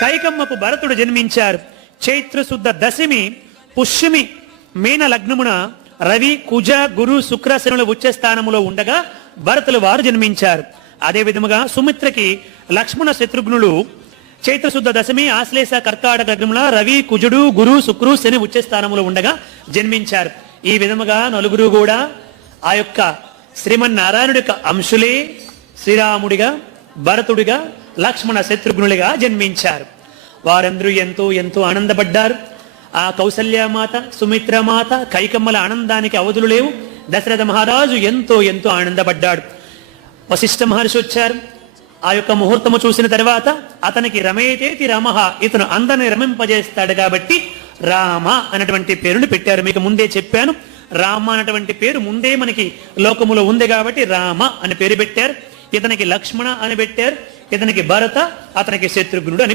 కైకమ్మకు భరతుడు జన్మించారు. చైత్రశుద్ధ దశమి పుష్యమి మీన లగ్నమున రవి కుజ గురు శుక్ర శనుల ఉచ్చ స్థానములో ఉండగా భరతులు వారు జన్మించారు. అదే విధముగా సుమిత్రకి లక్ష్మణ శత్రుఘ్నులు చైత్రశుద్ధ దశమి ఆశ్లేష కర్కాటక లగ్నమున రవి కుజుడు గురు శుక్రు శని ఉచ్చ స్థానములో ఉండగా జన్మించారు. ఈ విధముగా నలుగురు కూడా ఆ యొక్క శ్రీమన్నారాయణుడి యొక్క అంశులే శ్రీరాముడిగా భరతుడిగా లక్ష్మణ శత్రుఘ్నులుగా జన్మించారు. వారందరూ ఎంతో ఎంతో ఆనందపడ్డారు. ఆ కౌసల్యమాత సుమిత్రమాత కైకమ్మల ఆనందానికి అవధులు లేవు. దశరథ మహారాజు ఎంతో ఎంతో ఆనందపడ్డాడు. వశిష్ఠ మహర్షి వచ్చారు. ఆ యొక్క ముహూర్తము చూసిన తర్వాత అతనికి రమేతేతి రమః, ఇతను అందరిని రమింపజేస్తాడు కాబట్టి రామ అన్నటువంటి పేరుని పెట్టారు. మీకు ముందే చెప్పాను, రామ అన్నటువంటి పేరు ముందే మనకి లోకములో ఉంది కాబట్టి రామ అని పేరు పెట్టారు. ఇతనికి లక్ష్మణ అని పెట్టారు, ఇతనికి భరత, అతనికి శత్రుఘ్నుడు అని